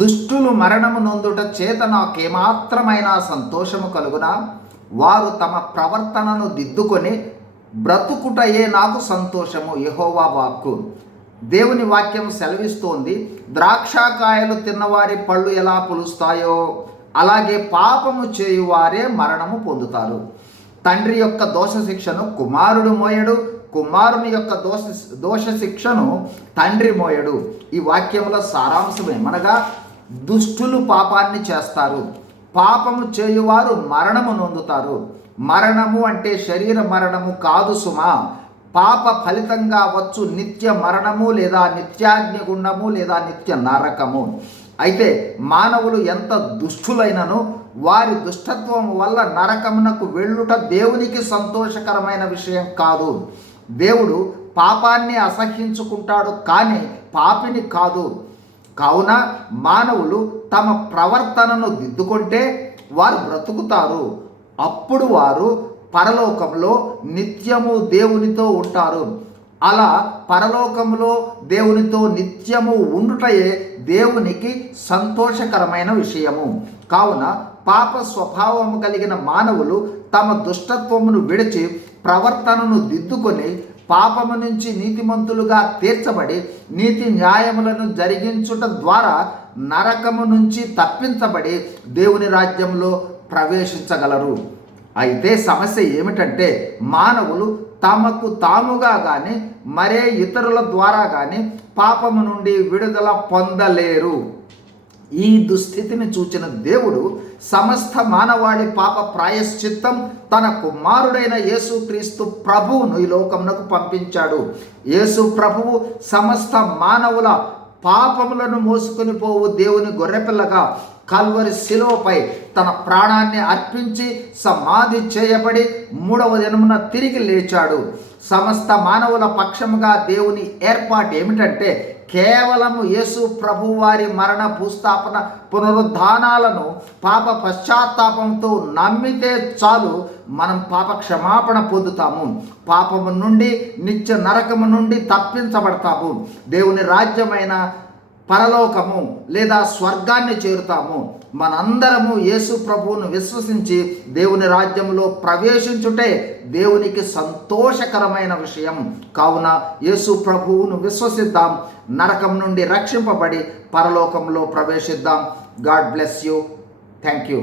దుష్టులు మరణము నొందుట చేత నాకేమాత్రమైన సంతోషము కలుగునా? వారు తమ ప్రవర్తనను దిద్దుకొని బ్రతుకుటయే నాకు సంతోషము యహోవా వాక్కు. దేవుని వాక్యం సెలవిస్తోంది ద్రాక్షకాయలు తిన్నవారి పళ్ళు ఎలా పులుస్తాయో అలాగే పాపము చేయువారే మరణము పొందుతారు. తండ్రి యొక్క దోష శిక్షను కుమారుడు మోయడు కుమారుని యొక్క దోష దోష శిక్షను తండ్రి మోయడు. ఈ వాక్యంలో సారాంశమేమనగా దుష్టులు పాపాన్ని చేస్తారు. పాపము చేయువారు మరణము నొందుతారు. మరణము అంటే శరీర మరణము కాదు సుమా. పాప ఫలితంగా వచ్చు నిత్య మరణము లేదా నిత్యాగ్నిగుండము లేదా నిత్య నరకము. అయితే మానవులు ఎంత దుష్టులైనను వారి దుష్టత్వం వల్ల నరకమునకు వెళ్ళుట దేవునికి సంతోషకరమైన విషయం కాదు. దేవుడు పాపాన్ని అసహ్యించుకుంటాడు కానీ పాపిని కాదు. కావున మానవులు తమ ప్రవర్తనను దిద్దుకుంటే వారు బ్రతుకుతారు. అప్పుడు వారు పరలోకంలో నిత్యము దేవునితో ఉంటారు. అలా పరలోకంలో దేవునితో నిత్యము ఉండుటయే దేవునికి సంతోషకరమైన విషయము. కావున పాప స్వభావము కలిగిన మానవులు తమ దుష్టత్వమును విడిచి ప్రవర్తనను దిద్దుకొని పాపము నుంచి నీతిమంతులుగా తీర్చబడి నీతి న్యాయములను జరిగించుట ద్వారా నరకము నుంచి తప్పించబడి దేవుని రాజ్యంలో ప్రవేశించగలరు. అయితే సమస్య ఏమిటంటే మానవులు తమకు తాముగా కానీ మరే ఇతరుల ద్వారా కానీ పాపము నుండి విడుదల పొందలేరు. ఈ దుస్థితిని చూచిన దేవుడు సమస్త మానవాళి పాప ప్రాయశ్చిత్తం తన కుమారుడైన యేసుక్రీస్తు ప్రభువును ఈ లోకమునకు పంపించాడు. యేసు ప్రభువు సమస్త మానవుల పాపములను మోసుకొని పోవు దేవుని గొర్రెపిల్లగా కల్వరి శిలువపై తన ప్రాణాన్ని అర్పించి సమాధి చేయబడి మూడవ దినమున తిరిగి లేచాడు. సమస్త మానవుల పక్షముగా దేవుని ఏర్పాటు ఏమిటంటే కేవలము యేసు ప్రభు వారి మరణ భూస్థాపన పునరుద్ధానాలను పాప పశ్చాత్తాపంతో నమ్మితే చాలు మనం పాప క్షమాపణ పొందుతాము. పాపము నుండి నిత్య నరకము నుండి తప్పించబడతాము. దేవుని రాజ్యమైన పరలోకము లేదా స్వర్గాన్ని చేరుతాము. మనందరము యేసు ప్రభువును విశ్వసించి దేవుని రాజ్యంలో ప్రవేశించుటే దేవునికి సంతోషకరమైన విషయం. కావున యేసు ప్రభువును విశ్వసిద్దాం. నరకం నుండి రక్షింపబడి పరలోకంలో ప్రవేశిద్దాం. God bless you. Thank you